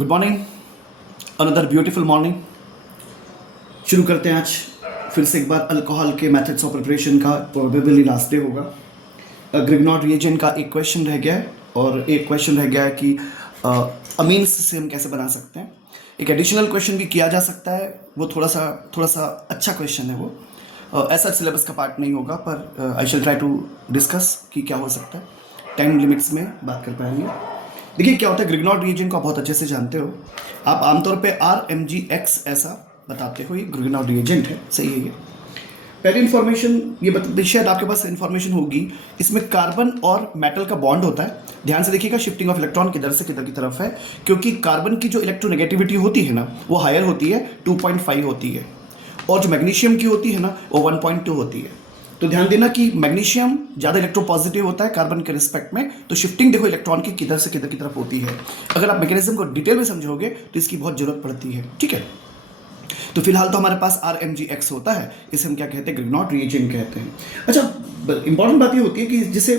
Good morning, another beautiful morning. शुरू करते हैं आज फिर से एक बार अल्कोहल के मेथड्स ऑफ प्रिपरेशन का। प्रोबेबली लास्ट डे होगा। ग्रिग्नॉड रिएजेंट का एक क्वेश्चन रह गया है और एक क्वेश्चन रह गया है कि अमीन्स से हम कैसे बना सकते हैं। एक एडिशनल क्वेश्चन भी किया जा सकता है, वो थोड़ा सा अच्छा क्वेश्चन है वो। ऐसा सिलेबस का पार्ट नहीं होगा, पर आई शैल ट्राई टू डिस्कस कि क्या हो सकता है। टाइम लिमिट्स में बात कर पाएंगे। देखिए क्या होता है, ग्रिग्नॉड रिएजेंट को आप बहुत अच्छे से जानते हो। आप आमतौर पे RMgX ऐसा बताते हो, ये ग्रिग्नॉड रिएजेंट है, सही है। ये पहली इन्फॉर्मेशन ये शायद आपके पास इन्फॉर्मेशन होगी। इसमें कार्बन और मेटल का बॉन्ड होता है। ध्यान से देखिएगा, शिफ्टिंग ऑफ इलेक्ट्रॉन किधर से किधर की तरफ है, क्योंकि कार्बन की जो इलेक्ट्रोनेगेटिविटी होती है ना, वो हायर होती है, 2.5 होती है, और जो मैग्नीशियम की होती है ना, वो 1.2 होती है। तो ध्यान देना कि मैग्नीशियम ज़्यादा इलेक्ट्रोपॉजिटिव होता है कार्बन के रिस्पेक्ट में। तो शिफ्टिंग देखो इलेक्ट्रॉन की किधर से किधर की तरफ होती है। अगर आप मैकेनिज्म को डिटेल में समझोगे तो इसकी बहुत जरूरत पड़ती है, ठीक है। तो फिलहाल तो हमारे पास RMgX होता है, इसे हम क्या कहते हैं, ग्रिग्नॉड रिएजेंट कहते हैं। अच्छा, इंपॉर्टेंट बात ये होती है कि जैसे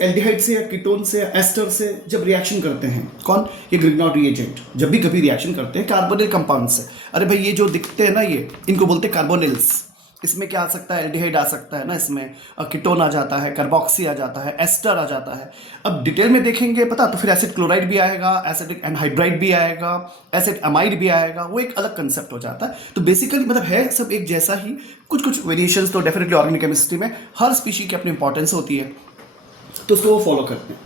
एल्डिहाइड से या कीटोन से या एस्टर से जब रिएक्शन करते हैं, कौन, ये ग्रिग्नॉड रिएजेंट जब भी कभी रिएक्शन करते हैं कार्बोनिल कंपाउंड से। अरे भाई, ये जो दिखते हैं ना, ये इनको बोलते हैं कार्बोनिल्स। इसमें क्या आ सकता है, एल्डिहाइड आ सकता है ना, इसमें कीटोन आ जाता है, कार्बोक्सी आ जाता है, एस्टर आ जाता है। अब डिटेल में देखेंगे पता तो फिर एसिड क्लोराइड भी आएगा, एसिडिक एनहाइड्राइड भी आएगा, एसिड अमाइड भी आएगा, वो एक अलग कंसेप्ट हो जाता है। तो बेसिकली है सब एक जैसा ही, कुछ वेरिएशंस तो डेफिनेटली ऑर्गेनिक केमिस्ट्री में हर स्पीशी की अपनी इंपॉर्टेंस होती है, तो उसको वो फॉलो करते हैं।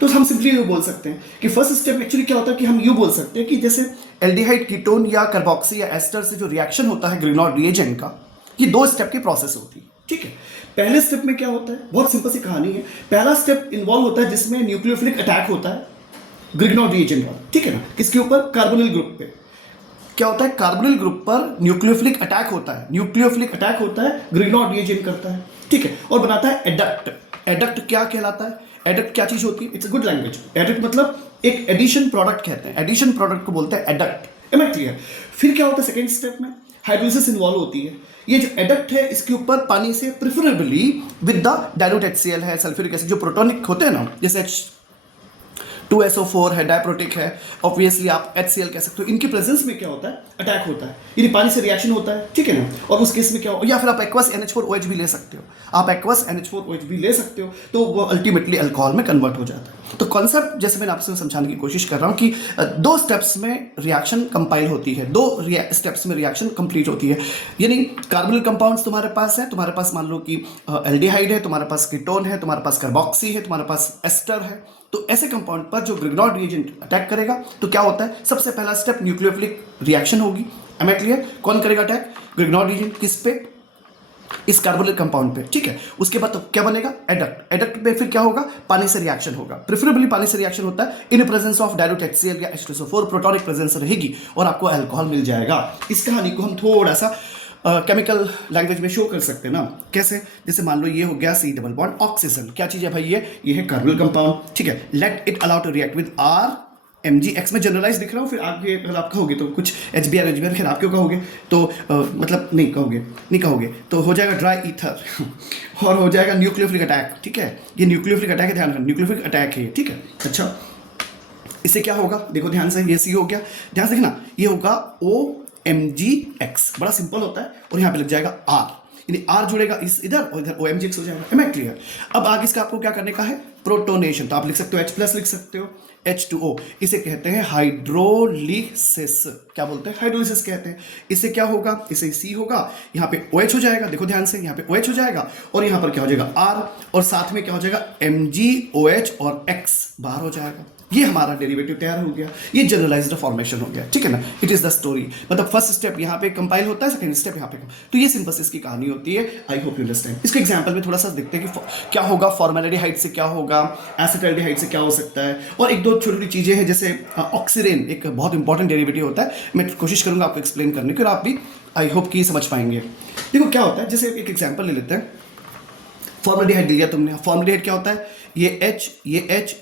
तो हम सिंपली ये बोल सकते हैं कि फर्स्ट स्टेप एक्चुअली क्या होता है कि हम यूँ बोल सकते हैं कि जैसे एल्डिहाइड कीटोन या कार्बोक्सी या एस्टर से जो रिएक्शन होता है ग्रिग्नॉड रिएजेंट का, ये 2 स्टेप की प्रोसेस होती है, ठीक है। पहले स्टेप में क्या होता है, बहुत सिंपल सी कहानी है। पहला स्टेप इन्वॉल्व होता है जिसमें न्यूक्लियोफिलिक अटैक होता है ग्रिग्नॉड रिएजेंट वाला, ठीक है ना। किसके ऊपर, कार्बोनिल ग्रुप पे। क्या होता है, कार्बोनिल ग्रुप पर न्यूक्लियोफिलिक अटैक होता है। न्यूक्लियोफिलिक अटैक होता है, ग्रिग्नॉड रिएजेंट करता है, ठीक है, और बनाता है एडक्ट। एडक्ट क्या कहलाता है, एडक्ट क्या चीज होती है, it's a good language. Adduct मतलब एक एडिशन प्रोडक्ट कहते हैं, एडिशन प्रोडक्ट को बोलते हैं एडक्ट। M I clear. फिर क्या होता है, सेकेंड स्टेप में हाइड्रोलिसिस इन्वॉल्व होती है। ये जो एडक्ट है, इसके ऊपर पानी से preferably with the dilute HCl है, सल्फ्यूरिक एसिड, जो प्रोटोनिक होते हैं ना, जैसे H2SO4 है, डायप्रोटिक है, ऑब्वियसली आप HCl कह सकते हो। इनके प्रेजेंस में क्या होता है, अटैक होता है, यानी पानी से रिएक्शन होता है, ठीक है ना। और उस केस में क्या हो, या फिर आप एक्वस NH4OH भी ले सकते हो, आप एक्वस NH4OH भी ले सकते हो, तो वो अल्टीमेटली अल्कोहल में कन्वर्ट हो जाता है। तो कॉन्सेप्ट जैसे मैंने आपसे समझाने की कोशिश कर रहा हूँ कि 2 स्टेप्स में रिएक्शन कंपाइल होती है, 2 स्टेप्स में रिएक्शन कंप्लीट होती है। यानी कार्बोनिल कंपाउंड्स तुम्हारे पास है, तुम्हारे पास मान लो कि एल्डिहाइड है, तुम्हारे पास कीटोन है, तुम्हारे पास कार्बोक्सी है, तुम्हारे पास एस्टर है। तो ऐसे कंपाउंड पर जो ग्रिग्नॉड रिएजेंट अटैक करेगा तो क्या होता है, सबसे पहला स्टेप न्यूक्लियोफिलिक रिएक्शन होगी। Am I clear. कौन करेगा अटैक, ग्रिग्नॉड रिएजेंट, किस पे, इस कार्बोनिल कंपाउंड पे, ठीक है। उसके बाद तो क्या बनेगा, एडक्ट। एडक्ट पे फिर क्या होगा, पानी से रिएक्शन होगा, प्रेफरेबली पानी से रिएक्शन होता है in presence of dilute HCl या H2SO4, प्रोटोनिक प्रेजेंस रहेगी और आपको अल्कोहल मिल जाएगा। इस कहानी को हम थोड़ा सा केमिकल लैंग्वेज में शो कर सकते हैं ना, कैसे, जैसे मान लो ये हो गया C डबल बॉन्ड ऑक्सीजन। क्या चीज़ है भाई, ये है कार्बोनिल कंपाउंड, ठीक है। Let it allow to react with RMgX में जनरलाइज दिख रहा हूँ, फिर आगे अगर आप कहोगे तो कुछ HBr फिर आप क्यों कहोगे, तो मतलब नहीं कहोगे तो हो जाएगा ड्राई ईथर और हो जाएगा न्यूक्लियोफिलिक अटैक, ठीक है। ये न्यूक्लियोफिलिक अटैक है, ध्यान रखना, न्यूक्लियोफिलिक अटैक है, ठीक है। अच्छा, इससे क्या होगा, देखो ध्यान से, ये C हो गया, ध्यान से देखना, ये होगा OMgX, बड़ा सिंपल होता है, और यहाँ पे लग जाएगा R, यानी R जुड़ेगा इधर और इधर OMgX हो जाएगा। Am I clear. अब आगे इसका आपको क्या करने का है, प्रोटोनेशन। तो आप लिख सकते हो H+ लिख सकते हो, H2O, इसे कहते हैं हाइड्रोलिसिस। क्या बोलते हैं, हाइड्रोलिसिस कहते हैं। इससे क्या होगा, इसे C होगा, यहाँ पे OH हो जाएगा, देखो ध्यान से, यहाँ पे OH हो जाएगा, और यहाँ पर क्या हो जाएगा R, और साथ में क्या हो जाएगा MgOH और X बाहर हो जाएगा। ये हमारा डेरिवेटिव तैयार हो गया, ये जनरलाइज्ड फॉर्मेशन हो गया, ठीक है ना। इट इज द स्टोरी, मतलब फर्स्ट स्टेप यहाँ पे कंपाइल होता है, सेकंड स्टेप यहाँ पे। तो ये सिंपल इसकी कहानी होती है। I hope you understand. इसके एग्जांपल में थोड़ा सा देखते हैं कि क्या होगा, फॉर्मेल्डिहाइड से क्या होगा, एसिटाल्डिहाइड से क्या हो सकता है, और एक दो छोटी छोटी चीजें हैं, जैसे ऑक्सीरेन एक बहुत इंपॉर्टेंट डेरिवेटिव होता है। मैं कोशिश करूंगा आपको एक्सप्लेन करने की, और आप भी आई होप कि समझ पाएंगे। देखो क्या होता है, जैसे एक एग्जाम्पल ले लेते हैं। फॉर्मेल्डिहाइड लिया तुमने, फॉर्मेल्डिहाइड क्या होता है, ये H,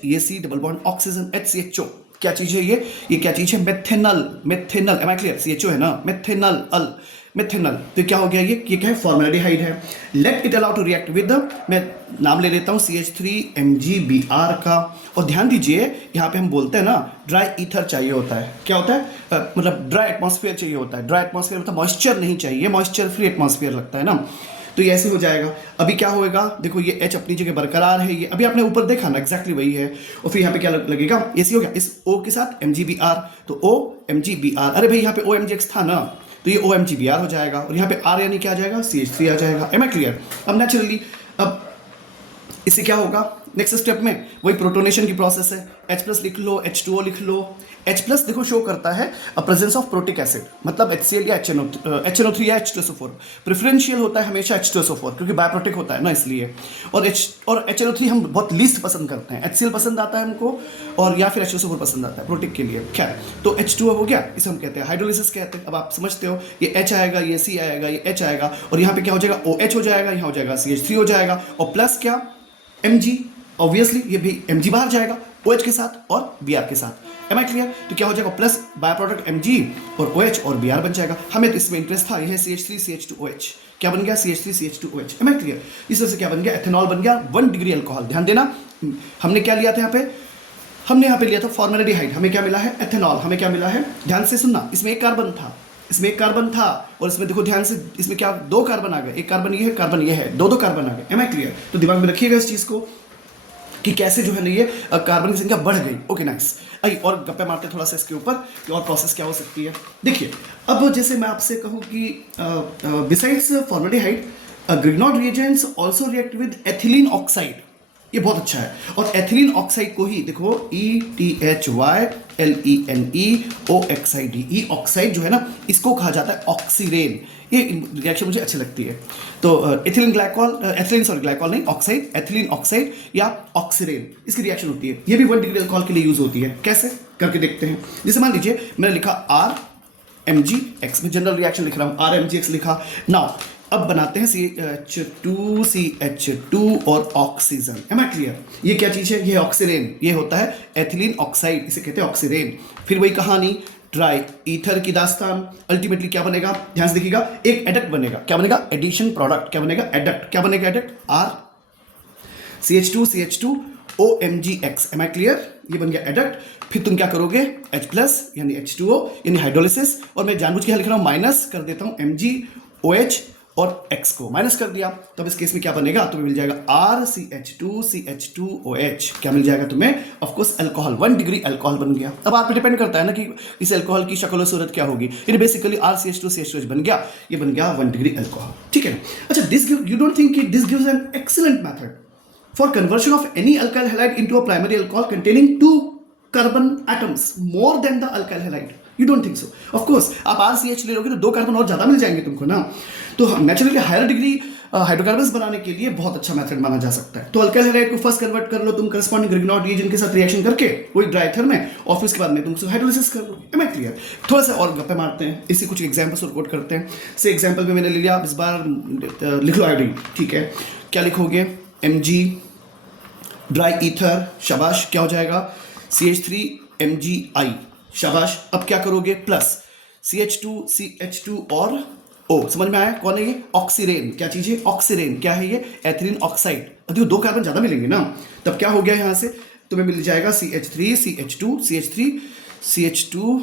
ये C double bond oxygen HCHO, क्या चीज है ये क्या चीज है, मेथेनल। एम आई क्लियर, CHO है ना, मेथेनल अल, मिथेनॉल। तो क्या हो गया, ये क्या है, फॉर्मल्डिहाइड है। Let it allow to react with the, मैं नाम ले लेता हूँ CH3MgBr का। और ध्यान दीजिए यहाँ पे हम बोलते हैं ना ड्राई ईथर चाहिए होता है। क्या होता है, मतलब ड्राई एटमॉस्फेयर चाहिए होता है। ड्राई एटमॉस्फेयर मतलब मॉइस्चर नहीं चाहिए, मॉइस्चर फ्री एटमॉस्फेयर लगता है ना। तो ये ऐसे हो जाएगा। अभी क्या होएगा, देखो ये H अपनी जगह बरकरार है, ये अभी आपने ऊपर देखा ना एग्जैक्टली वही है। और फिर यहाँ पे क्या लगेगा, ऐसे हो गया इस O के साथ MgBr, तो OMgBr। अरे भाई यहाँ पे OMgX था ना, तो ये OMgBr हो जाएगा। और यहाँ पे R यानी क्या आ जाएगा, CH3 आ जाएगा। Am I clear. अब नेचुरली अब इससे क्या होगा, नेक्स्ट स्टेप में वही प्रोटोनेशन की प्रोसेस है। H+ लिख लो, H2O लिख लो। H+ देखो शो करता है प्रेजेंस ऑफ प्रोटिक एसिड, मतलब HCl या HNO3 या H2SO4। प्रेफरेंशियल होता है हमेशा H2SO4 क्योंकि बायोप्रोटिक होता है ना इसलिए। और HNO3 हम बहुत लीस्ट पसंद करते हैं। HCl पसंद आता है हमको, और या फिर H2SO4 पसंद आता है प्रोटिक के लिए। क्या है, तो H2O हो गया, इसे हम कहते हैं हाइड्रोलिसिस कहते हैं। अब आप समझते हो, ये H आएगा, ये C आएगा, ये H आएगा, और यहाँ पे क्या हो जाएगा, OH हो जाएगा, यहाँ हो जाएगा CH3 हो जाएगा, और प्लस क्या Mg, ऑब्वियसली ये भी Mg बाहर जाएगा OH के साथ और Br के साथ। Am I clear. तो क्या हो जाएगा, प्लस बाय प्रोडक्ट Mg और OH और Br बन जाएगा। हमें तो इसमें इंटरेस्ट था, यह CH3CH2OH क्या बन गया, CH3CH2OH। Am I clear. इस वजह से क्या बन गया, एथेनॉल बन गया 1 डिग्री अल्कोहल। ध्यान देना, हमने क्या लिया था यहाँ पे, हमने यहाँ पे लिया था फॉर्मल्डिहाइड, हमें क्या मिला है, एथेनॉल। हमें क्या मिला है, ध्यान से सुनना, इसमें एक कार्बन था, इसमें एक कार्बन था, और इसमें देखो ध्यान से, इसमें क्या 2 कार्बन आ गए, एक कार्बन ये है, कार्बन ये है, 2 कार्बन आ गए। Am I clear. तो दिमाग में रखिएगा इस चीज को कि कैसे जो है ना ये कार्बन की संख्या बढ़ गई। Okay nice. आइए और गप्पे मारते थोड़ा सा इसके ऊपर कि और प्रोसेस क्या हो सकती है। देखिए अब जैसे मैं आपसे कहूँ कि besides formaldehyde Grignard reagents also react with ethylene oxide. ये बहुत अच्छा है। और एथिलीन ऑक्साइड को ही देखो ETHYLENEOXID, ऑक्साइड जो है ना इसको कहा जाता है ऑक्सीरेन। ये रिएक्शन मुझे अच्छी लगती है। तो एथिलीन ग्लाइकॉल नहीं, ऑक्साइड, एथिलीन ऑक्साइड या ऑक्सीरेन, इसकी रिएक्शन होती है। ये भी 1 डिग्री अल्कोहल के लिए यूज होती है। कैसे करके देखते हैं। जैसे मान लीजिए मैंने लिखा RMgX, में जनरल रिएक्शन लिख रहा हूँ, RMgX लिखा। नाउ अब बनाते हैं CH2 और ऑक्सीजन। M I clear. ये क्या चीज है, ये ऑक्सीरेन, ये होता है एथिलीन ऑक्साइड, इसे कहते हैं ऑक्सीरेन। फिर वही कहानी, ड्राई ईथर की दास्तान। अल्टीमेटली क्या बनेगा, ध्यान से देखिएगा, एक एडक्ट बनेगा। क्या बनेगा, एडिशन प्रोडक्ट। क्या बनेगा, एडक्ट। क्या बनेगा adduct, R CH2 OMgX। Am I clear. ये बन गया एडक्ट। फिर तुम क्या करोगे, H+ यानी H2O यानी हाइड्रोलिसिस, और मैं जानबूझ के यहाँ लिख रहा हूँ माइनस कर देता हूँ MgOH और X को माइनस कर दिया। तब इस केस में क्या बनेगा, तुम्हें मिल जाएगा RCH2CH2OH। क्या मिल जाएगा तुम्हें, ऑफकोर्स अल्कोहल, 1 डिग्री अल्कोहल बन गया। अब आप पे डिपेंड करता है ना कि इस अल्कोहल की शक्ल और सूरत क्या होगी। ये बेसिकली RCH2CH2OH बन गया, ये बन गया 1 डिग्री अल्कोहल। ठीक है। अच्छा, this you don't think this gives an excellent method for conversion of any alkyl halide into a primary alcohol containing 2 carbon atoms more than the alkyl halide? You don't think so? Of course, आप RCH ले लोगे तो 2 carbon और ज्यादा मिल जाएंगे तुमको ना। तो नेचुरली हायर डिग्री हाइड्रोकार्बन्स बनाने के लिए बहुत अच्छा मेथड माना जा सकता है। तो अल्काइल हैलाइड को फर्स्ट कन्वर्ट कर लो तुम करस्पॉन्डिंग ग्रिग्नॉट रिएजेंट के साथ रिएक्शन करके वही ड्राई ईथर में, और फिर उसके बाद में तुम हाइड्रोलिसिस कर लो। M I clear. थोड़ा सा और गप्पे मारते हैं, इसी कुछ एग्जांपल्स रिकॉर्ड करते हैं। से एग्जांपल में मैंने ले लिया, इस बार लिख लो आयोडीन। ठीक है, क्या लिखोगे, Mg ड्राई ईथर, शाबाश। क्या हो जाएगा, CH3MgI, शाबाश। अब क्या करोगे, प्लस CH2 और O। समझ में आया, कौन है ये, ऑक्सीरेन। क्या चीज है, ऑक्सीरेन। क्या है ये, एथिलीन ऑक्साइड। देखो 2 कार्बन ज्यादा मिलेंगे ना, तब क्या हो गया, यहां से तुम्हें मिल जाएगा CH2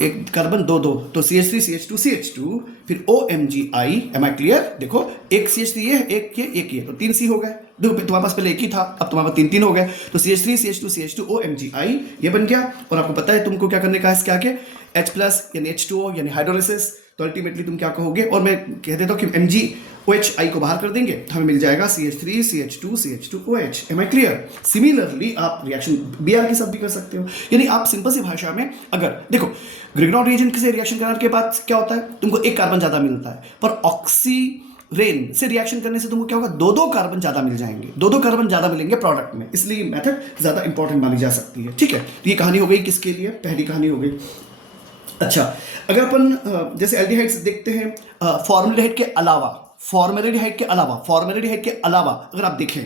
एक कार्बन 2 तो CH3 फिर OMgI। M I clear. देखो एक CH3 ये है, एक ये, तो 3 C हो गए। देखो तुम्हारे पास पहले एक ही था, अब तुम्हारे पास 3 हो गए। तो CH3 OMgI ये बन गया। और आपको पता है तुमको क्या करने का है, इसके आगे H+ यानी H2O यानी हाइड्रोलिसिस। तो अल्टीमेटली तुम क्या कहोगे, और मैं कह देता हूँ कि MgOHI को बाहर कर देंगे तो हमें मिल जाएगा CH3 CH2OH। Am I clear. Similarly आप रिएक्शन Br के साथ भी कर सकते हो। यानी आप सिंपल सी भाषा में, अगर देखो ग्रिग्नॉट रिएजेंट से रिएक्शन कराने के बाद क्या होता है, तुमको 1 कार्बन ज्यादा मिलता है, पर ऑक्सीरेन से रिएक्शन करने से तुमको क्या होगा, 2 कार्बन ज्यादा मिल जाएंगे, 2 कार्बन ज्यादा मिलेंगे प्रोडक्ट में। इसलिए मेथड ज्यादा इंपॉर्टेंट मानी जा सकती है। ठीक है, तो ये कहानी हो गई किसके लिए, पहली कहानी हो गई। अच्छा, अगर अपन जैसे एल्डिहाइड्स देखते हैं, फॉर्मल्डिहाइड के अलावा अगर आप देखें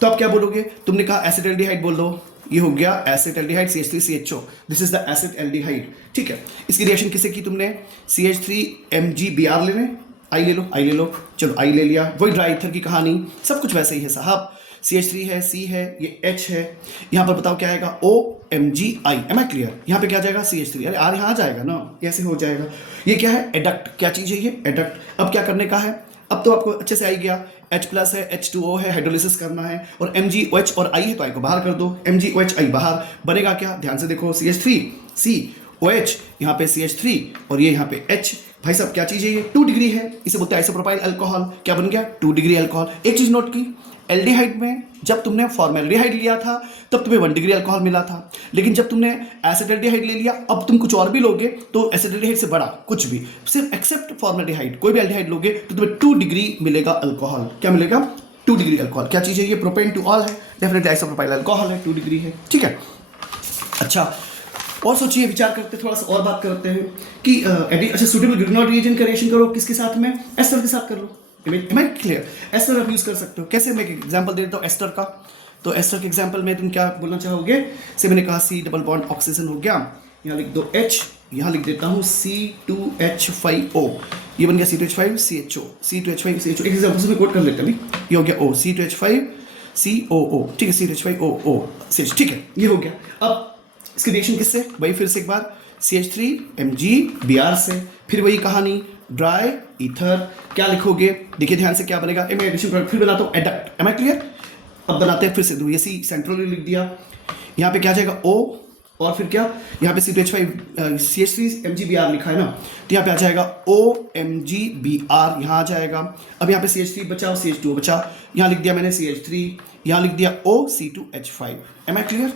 तो आप क्या बोलोगे, तुमने कहा एसिटाल्डिहाइड बोल दो ये हो गया acid aldehyde CH3CHO, this is the acid aldehyde. ठीक है, इसकी रिएक्शन किसे की तुमने, CH3MgBr लेने, आई ले लो, आई ले लो, चलो आई ले लिया, वही ड्राई ईथर की कहानी, सब कुछ वैसे ही है साहब। CH3 है, C है, ये H है, यहाँ पर बताओ क्या आएगा, OMgI, एम आई क्लियर। यहाँ पे क्या आ जाएगा CH3, अरे आर यहाँ आ जाएगा ना, कैसे हो जाएगा। ये क्या है, एडक्ट, क्या चीज़ है ये, एडक्ट। अब क्या करने का है, अब तो आपको अच्छे से आई गया, H+ है, H2O है, हाइड्रोलिसिस करना है, और MgOH और I है तो I को बाहर कर दो, MgOH I बाहर, बनेगा क्या, ध्यान से देखो, CH3 COH, यहाँ पे CH3 और ये यहाँ पे H। भाई साहब क्या चीज़ है ये, 2 डिग्री है, इसे बोलते हैं आइसोप्रोपाइल अल्कोहल। क्या बन गया, 2 डिग्री अल्कोहल। एक चीज़ नोट की, एल्डिहाइड में जब तुमने फॉर्मेल्डिहाइड लिया था तब तुम्हें 1 डिग्री अल्कोहल मिला था, लेकिन जब तुमने एसिडल्डिहाइड ले लिया, अब तुम कुछ और भी लोगे तो एसिडल्डिहाइड से बड़ा कुछ भी, सिर्फ एक्सेप्ट फॉर्मेल्डिहाइड, कोई भी एल्डिहाइड लोगे तो तुम्हें 2 डिग्री मिलेगा अल्कोहल। क्या मिलेगा, 2 डिग्री अल्कोहल। क्या चीज़ है ये, प्रोपेन टू ऑल है, डेफिनेटली आइसोप्रोपाइल अल्कोहल है, 2 डिग्री है। ठीक है, अच्छा और सोचिए, विचार करते, थोड़ा सा और बात करते हैं कि अच्छा सुटेबल ग्रिग्नॉर्ड रिएजेंट का रिएक्शन करो किसके साथ में, एस्टर के साथ कर लो। एम आई क्लियर, एस्टर आप यूज कर सकते हो। कैसे, मैं एक एग्जांपल दे देता हूँ एस्टर का। तो एस्टर के एग्जांपल में तुम क्या बोलना चाहोगे, से मैंने कहा C डबल बॉन्ड ऑक्सीजन हो गया, यहाँ लिख दो H, यहाँ लिख देता हूँ C2H5O, ये बन गया C2H5CHO, C2H5CHO। एक एग्जाम्पल में कोट कर लेते हैं, ये हो गया O, C2H5COO, ठीक है, C2H5OO, ठीक है, ये हो गया। अब इसकी रिएक्शन किससे, वही फिर से एक बार, CH3MgBr से, फिर वही कहानी, ड्राई ईथर। क्या लिखोगे, देखिए ध्यान से क्या बनेगा, मैं एडिशन प्रोडक्ट फिर बनाता हूँ, एडक्ट, एम आई क्लियर। अब बनाते हैं फिर से, ये C सेंट्रली लिख दिया, यहाँ पे क्या जाएगा O, और फिर क्या, यहाँ पे CH3MgBr लिखा है ना, तो यहाँ पे आ जाएगा OMgBr, यहाँ आ जाएगा। अब यहाँ पे CH3 बचा, CH2 बचा, यहाँ लिख दिया मैंने CH3, यहाँ लिख दिया OC2H5, एम आई क्लियर।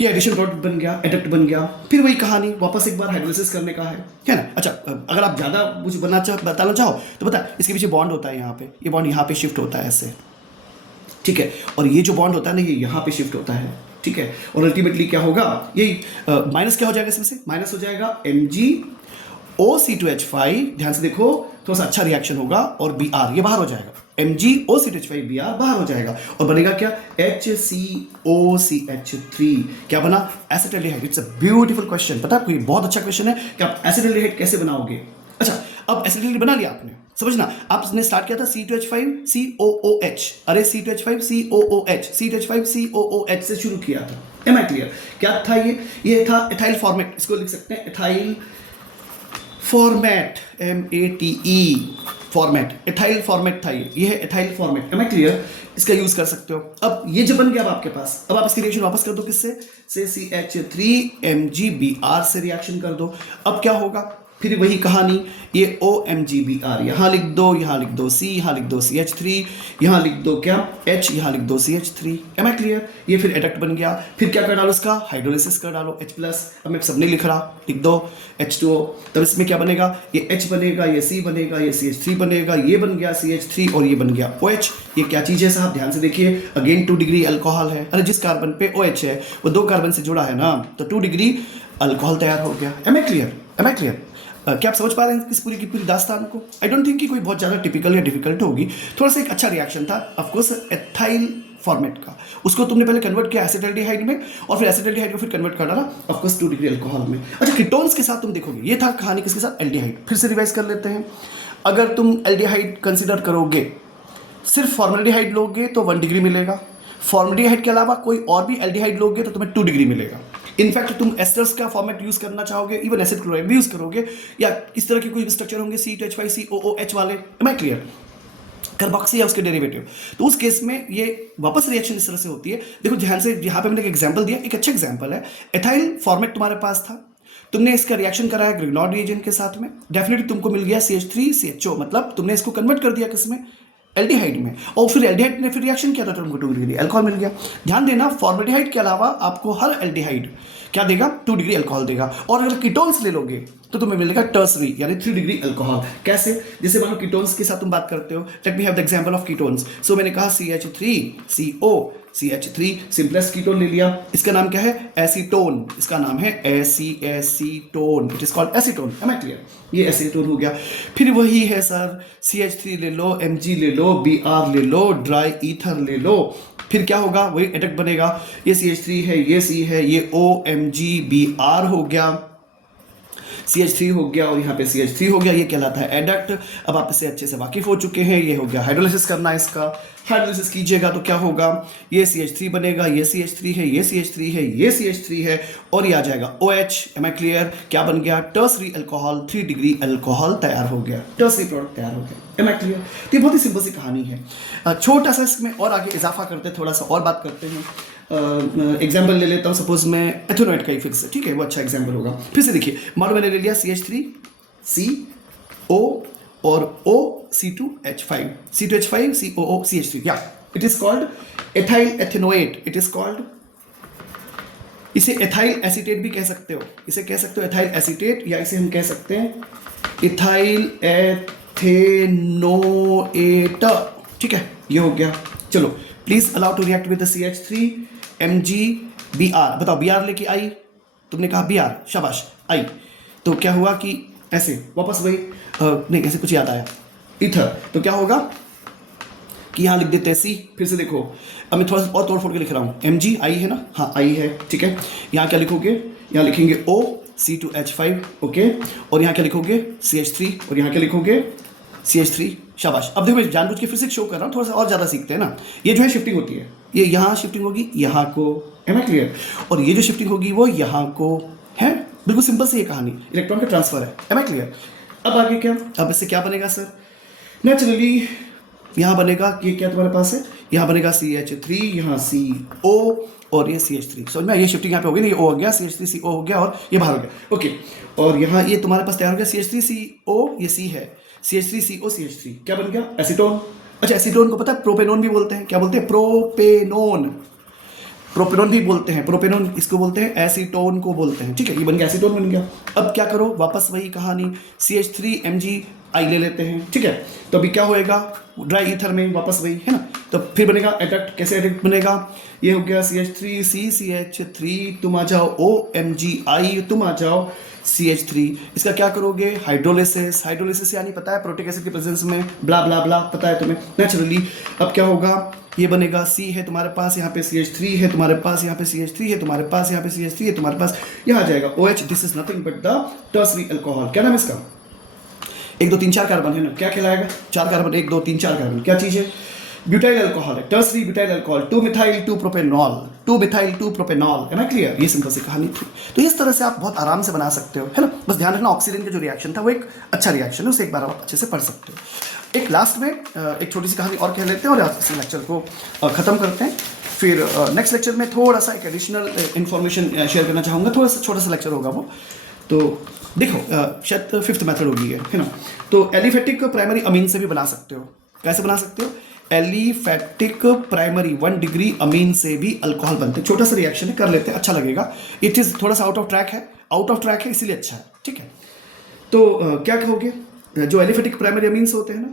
ये एडिशन प्रोडक्ट बन गया, एडक्ट बन गया। फिर वही कहानी, वापस एक बार हाइड्रोलिसिस करने का है ना। अच्छा, अगर आप ज़्यादा मुझे बताना चाहो तो बता, इसके पीछे बॉन्ड होता है, यहाँ पे ये बॉन्ड यहाँ पे शिफ्ट होता है ऐसे, ठीक है, और ये जो बॉन्ड होता है ना, ये यहाँ पे शिफ्ट होता है, ठीक है, और अल्टीमेटली क्या होगा, यही माइनस क्या हो जाएगा, इसमें से माइनस हो जाएगा MgOC2H5, ध्यान से देखो, थोड़ा सा अच्छा रिएक्शन होगा, और Br ये बाहर हो जाएगा, MgOC2H5Br बाहर हो जाएगा, और बनेगा क्या, HCOCH3, क्या बना, acetaldehyde. It's a beautiful question, पता है आपको, ये बहुत अच्छा क्वेश्चन है कि आप एसिटाल्डिहाइड कैसे बनाओगे। अच्छा, अब एसिटाल्डिहाइड बना लिया आपने, समझना, आपने स्टार्ट किया था C2H5COOH, अरे C2H5COOH से शुरू किया था, एम आई क्लियर। क्या था ये था एथाइल फॉर्मेट, इसको लिख सकते हैं ethyl formate, MATE formate, ethyl formate था ये है ethyl formate, am I clear. इसका यूज कर सकते हो। अब ये जब बन गया अब आपके पास, अब आप इसकी रिएक्शन वापस कर दो, किससे, से CH3MgBr से रिएक्शन कर दो। अब क्या होगा, फिर वही कहानी, ये OMgBr यहाँ लिख दो, यहाँ लिख दो C, यहाँ लिख दो CH3, यहाँ लिख दो क्या H, यहाँ लिख दो CH3, एम आई क्लियर। ये फिर एडक्ट बन गया, फिर क्या कर डालो, उसका हाइड्रोलिसिस कर डालो, H+, अब मैं सब नहीं लिख रहा, लिख दो H2O, तब इसमें क्या बनेगा, ये H बनेगा, ये C बनेगा, ये CH3 बनेगा, ये बन गया CH3 और ये बन गया OH। ये क्या चीज़ है साहब, ध्यान से देखिए, अगेन 2 डिग्री अल्कोहल है, अरे जिस कार्बन पे OH है वो 2 कार्बन से जुड़ा है ना, तो 2 डिग्री अल्कोहल तैयार हो गया, am I clear, am I clear. क्या आप समझ पा रहे हैं इस पूरी की पूरी दास्तान को। आई डोंट थिंक कि कोई बहुत ज़्यादा टिपिकल या डिफिकल्ट होगी, थोड़ा सा एक अच्छा रिएक्शन था, ऑफकोर्स एथाइल फॉर्मेट का, उसको तुमने पहले कन्वर्ट किया एसिटाल्डिहाइड में, और फिर एसिटाल्डिहाइड को फिर कन्वर्ट कर डाला ऑफकोर्स 2 डिग्री अल्कोहल में। अच्छा, कीटोन्स के साथ तुम देखोगे, ये था कहानी किसके साथ, एल्डिहाइड। फिर से रिवाइज कर लेते हैं, अगर तुम एल्डिहाइड कंसिडर करोगे, सिर्फ फॉर्मल्डिहाइड लोगे तो 1 डिग्री मिलेगा, फॉर्मल्डिहाइड के अलावा कोई और भी एल्डिहाइड लोगे तो तुम्हें 2 डिग्री मिलेगा। इनफैक्ट तुम एस्टर्स का फॉर्मेट यूज करना चाहोगे, इवन एसिड क्लोराइड भी यूज करोगे, या इस तरह के कोई स्ट्रक्चर होंगे C2H5COOH वाले, एम आई क्लियर, कार्बोक्सी या उसके डेरिवेटिव, तो उस केस में ये वापस रिएक्शन इस तरह से होती है। देखो ध्यान से, यहाँ पे मैंने एक एग्जांपल दिया, एक अच्छा एग्जांपल है, एथाइल फॉर्मेट तुम्हारे पास था, तुमने इसका रिएक्शन कराया ग्रिग्नॉर्ड रिएजेंट के साथ में, डेफिनेटली तुमको मिल गया CH3CHO, मतलब तुमने इसको कन्वर्ट कर दिया किसमें, एल्डिहाइड में, और फिर एल्डिहाइड ने फिर रिएक्शन किया था, तुमको 2 डिग्री अल्कोहल मिल गया। ध्यान देना, फॉर्मल्डिहाइड के अलावा आपको हर एल्डिहाइड क्या देगा, 2 डिग्री अल्कोहल देगा। और अगर कीटोन्स ले लोगे तो तुम्हें मिलेगा टर्सरी यानी 3 डिग्री अल्कोहल। कैसे? जैसे मानो कीटोन्स के साथ तुम बात करते हो, let me have the example of ketones. So मैंने कहा CH3CO, CH3 सिंपलेस्ट कीटोन ले लिया, इसका नाम क्या है? एसीटोन, इसका नाम है acetone, it is called acetone. Am I clear? ये एसीटोन हो गया। फिर वही है सर, CH3 ले लो, Mg ले लो, Br ले लो, ड्राई ईथर ले लो, फिर क्या होगा? वही एडक्ट बनेगा। ये CH3 है, ये C है, ये OMgBr हो गया, CH3 हो गया और यहाँ पे CH3 हो गया, ये कहलाता है एडक्ट। अब आप इससे अच्छे से वाकिफ हो चुके हैं। ये हो गया हाइड्रोलिसिस करना है इसका। हाइड्रोलिसिस कीजिएगा तो क्या होगा? ये CH3 बनेगा, ये CH3 है, ये CH3 है, ये CH3 है और ये आ जाएगा OH। M I clear? क्या बन गया? टर्सरी अल्कोहल, 3 डिग्री अल्कोहल तैयार हो गया, टर्सरी प्रोडक्ट तैयार हो गया। Am I clear? तो ये बहुत ही सिंपल सी कहानी है। छोटा सा इसमें और आगे इजाफा करते हैं, थोड़ा सा और बात करते हैं। एग्जाम्पल ले लेता हूँ, सपोज मैं एथेनोएट का ही फिर से, ठीक है, वो अच्छा एग्जाम्पल होगा। फिर से देखिए, मानो मैंने ले लिया CH3CO और O, C2H5, C2H5, COO, CH3, या it is called ethyl ethanoate, it is called, इसे एथाइल एसीटेट भी कह सकते हो, इसे कह सकते हो एथाइल एसीटेट, या इसे हम कह सकते हैं इथाइल एथेनोएट, ठीक है, ये हो गया। चलो, please allow to react with CH3 MgBr। बताओ, Br लेके आई, तुमने कहा Br, शाबाश, आई, तो क्या हुआ कि ऐसे वापस वही नहीं, ऐसे कुछ याद आया, इथर, तो क्या होगा कि यहाँ लिख देते हैं C। फिर से देखो, अब मैं थोड़ा सा और तोड़ फोड़ के लिख रहा हूँ, Mg आई है ना, हाँ आई है, ठीक है। यहाँ क्या लिखोगे? यहाँ लिखेंगे O, C2H5, ओके, और यहाँ क्या लिखोगे? CH3, और यहाँ क्या लिखोगे? CH3, शाबाश। अब देखो, मैं जानबूझ के फिर से शो कर रहा हूँ, थोड़ा सा और ज़्यादा सीखते हैं ना। ये जो है शिफ्टिंग होती है, ये यहाँ शिफ्टिंग होगी यहाँ को, एम आई क्लियर? और ये जो शिफ्टिंग होगी वो यहाँ को है। बिल्कुल सिंपल सी ये कहानी, इलेक्ट्रॉन का ट्रांसफर है, एम आई क्लियर? अब आगे क्या? अब इससे क्या बनेगा सर? नेचुरली यहाँ बनेगा, ये क्या तुम्हारे पास है? यहाँ बनेगा CH3, यहाँ CO और ये CH3, समझ में? ये शिफ्टिंग यहाँ पे हो गई ना, ये O हो गया, CH3CO हो गया और ये बाहर हो गया, ओके। और यहाँ ये तुम्हारे पास तैयार हो गया CH3CO, ये C है, CH3CO CH3, क्या बन गया? एसीटोन। अच्छा, एसीटोन को पता है प्रोपेनोन भी बोलते हैं, क्या बोलते हैं? प्रोपेनोन, प्रोपेनोन भी बोलते हैं, प्रोपेनोन इसको बोलते हैं, एसीटोन को बोलते हैं, ठीक है, ये बन गया, एसीटोन बन गया। अब क्या करो? वापस वही कहानी, CH3 MgI ले लेते हैं, ठीक है, तो अभी क्या होएगा? ड्राई ईथर में वापस वही है ना, तो फिर बनेगा एडक्ट। कैसे एडक्ट बनेगा? ये हो गया CH3C CH3, तुम आ जाओ OMgI, तुम आ जाओ CH3, इसका क्या करोगे? हाइड्रोलिसिस। हाइड्रोलिसिस यानी पता है प्रोटिक एसिड की प्रेजेंस में ब्ला ब्ला ब्ला, पता है तुम्हें नेचुरली। अब क्या होगा? ये बनेगा, C है तुम्हारे पास, यहाँ पे CH3 है तुम्हारे पास, यहाँ पे CH3 है तुम्हारे पास, यहाँ पे CH3 है तुम्हारे पास, यहाँ आ जाएगा OH। This is nothing but the tertiary alcohol. क्या नाम है इसका? 1 2 3 4 कार्बन है ना, क्या कहलाएगा? 4 कार्बन, 1 2 3 4 कार्बन, क्या चीज़ है? ब्यूटाइल अल्कोहल है, tertiary butyl alcohol, 2 methyl 2 propanol, 2 methyl 2 propanol, है ना क्लियर? ये सिंपल सी कहानी थी। तो इस तरह से आप बहुत आराम से बना सकते हो, है ना। बस ध्यान रखना, ऑक्सीजन का जो रिएक्शन था वो एक अच्छा रिएक्शन है, उसे एक बार आप अच्छे से पढ़ सकते हो। एक लास्ट में एक छोटी सी कहानी और कह लेते हैं और इस लेक्चर को ख़त्म करते हैं। फिर नेक्स्ट लेक्चर में थोड़ा सा एक एडिशनल इन्फॉर्मेशन शेयर करना चाहूँगा, थोड़ा सा छोटा सा लेक्चर होगा वो। तो देखो, शायद 5th मेथड होगी है ना। तो एलिफेटिक प्राइमरी अमीन से भी बना सकते हो। कैसे बना सकते हो? एलिफेटिक प्राइमरी 1 डिग्री अमीन से भी अल्कोहल बनते हैं। छोटा सा रिएक्शन है, कर लेते हैं, अच्छा लगेगा। ये चीज़ थोड़ा सा आउट ऑफ ट्रैक है, इसीलिए अच्छा है, ठीक है। तो क्या कहोगे? जो एलिफेटिक प्राइमरी अमीन्स होते हैं ना,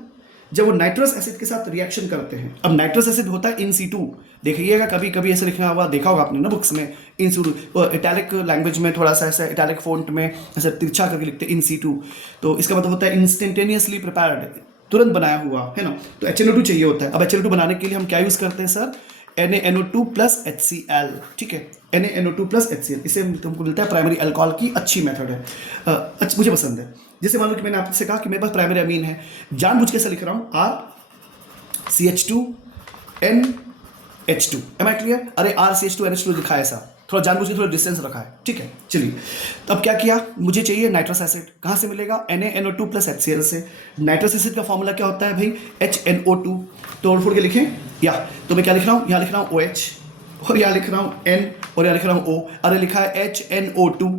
जब वो नाइट्रस एसिड के साथ रिएक्शन करते हैं, अब नाइट्रस एसिड होता है इन सीटू, देखिएगा कभी कभी ऐसे लिखा हुआ देखा होगा आपने ना बुक्स में, इन सीटू, इटैलिक लैंग्वेज में थोड़ा सा ऐसा इटैलिक फॉन्ट में ऐसा तिरछा करके लिखते हैं इन सीटू, तो इसका मतलब होता है इंस्टेंटेनियसली प्रिपेयर्ड, तुरंत बनाया हुआ, है ना। तो HNO2 चाहिए होता है। अब HNO2 बनाने के लिए हम क्या यूज़ करते हैं सर? NaNO2 प्लस HCl, ठीक है, NaNO2 प्लस HCl, इसे तुमको मिलता है प्राइमरी अल्कोहल की अच्छी मेथड है, मुझे पसंद है। जैसे मान लो कि मैंने आपसे कहा कि मेरे पास प्राइमरी अमीन है, जानबूझ के ऐसा लिख रहा हूँ RCH2NH2, एम आई क्लियर? अरे RCH2NH2 लिखा है ऐसा, थोड़ा जानबूझ के थोड़ा डिस्टेंस रखा है, ठीक है। चलिए, तो अब क्या किया? मुझे चाहिए नाइट्रस एसिड, कहाँ से मिलेगा? NaNO2 प्लस HCl से। नाइट्रस एसिड का फॉर्मूला क्या होता है भाई? HNO2। तोड़ फोड़ के लिखें या तो मैं क्या लिख रहा हूँ? यहाँ लिख रहा हूँ OH और यहाँ लिख रहा हूँ N और यहाँ लिख रहा हूँ O। अरे लिखा है HNO2,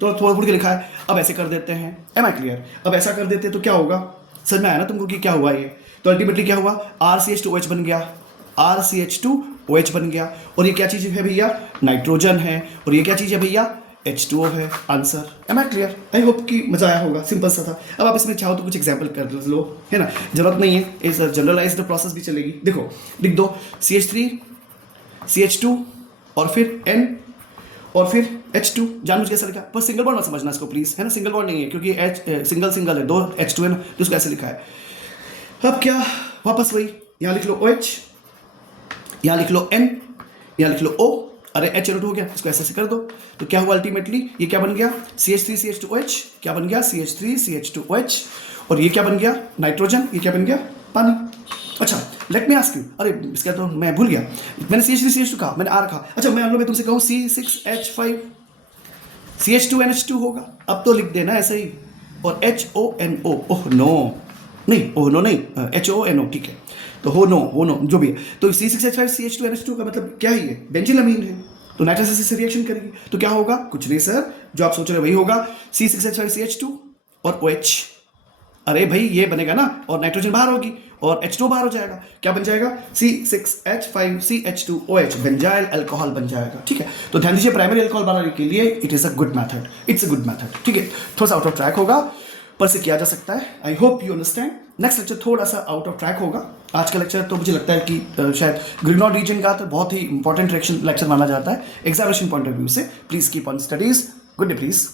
तो थोड़ा फोड़ के लिखा है। अब ऐसे कर देते हैं, एम आई क्लियर? अब ऐसा कर देते हैं तो क्या होगा? समझ में आया ना तुमको कि क्या हुआ ये? तो अल्टीमेटली क्या हुआ? RCH2OH बन गया, RCH2OH बन गया। और ये क्या चीज़ है भैया? नाइट्रोजन है। और ये क्या चीज़ है भैया? H2O है answer. Am I clear? I hope कि मजा आया होगा, सिंपल सा था। अब आप इसमें चाहो तो कुछ एग्जाम्पल कर लो, है ना, जरूरत नहीं है, इस जनरलाइज्ड प्रोसेस भी चलेगी। देखो लिख दो CH3 CH2 और फिर N और फिर H2, जानबूझ कैसे लिखा, पर सिंगल बॉन्ड मत समझना इसको प्लीज, है ना, सिंगल बॉन्ड नहीं है क्योंकि H सिंगल सिंगल है, दो H2 है ना, तो उसको ऐसे लिखा है। अब क्या, वापस वही, यहाँ लिख लो OH, यहाँ लिख लो N, यहाँ लिख लो O, अरे HNO2 हो गया, इसको ऐसे कर दो। तो क्या हुआ अल्टीमेटली, ये क्या बन गया CH3 CH2OH, क्या बन गया CH3 CH2OH, और ये क्या बन गया नाइट्रोजन, ये क्या बन गया पानी। अच्छा लेट मी आस्क यू, अरे इसका तो मैं भूल गया, मैंने CH3 CH2 कहा, मैंने आ रखा। अच्छा मैं मैं तुमसे कहूँ C6H5 CH2NH2 होगा, अब तो लिख देना ऐसे ही, और HONO, ओह नो नहीं, ओह नो नहीं, HONO, ठीक है, तो हो नो जो भी है। तो C6H5 CH2NH2 का मतलब क्या है, ये बेंजीन है, तो नाइट्रस एसिड से रिएक्शन करेगी, तो क्या होगा, कुछ नहीं सर, जो आप सोच रहे हो वही होगा, C6H5 CH2 और OH, अरे भाई ये बनेगा ना, और नाइट्रोजन बाहर होगी और H2 बाहर हो जाएगा, क्या बन जाएगा C6H5 CH2OH, बेंजाइल अल्कोहल बन जाएगा। ठीक है, तो ध्यान दीजिए प्राइमरी अल्कोहल बनाने के लिए it is a good method, it's a good method. ठीक है, थोड़ा सा आउट ऑफ ट्रैक होगा पर से किया जा सकता है। I hope you understand. Next lecture थोड़ा सा आउट ऑफ ट्रैक होगा। आज का लेक्चर तो मुझे लगता है कि शायद ग्रिग्नॉड रीजन का तो बहुत ही इंपॉर्टेंट लेक्चर माना जाता है एग्जामिनेशन पॉइंट ऑफ व्यू से। Please keep on studies. Good day please.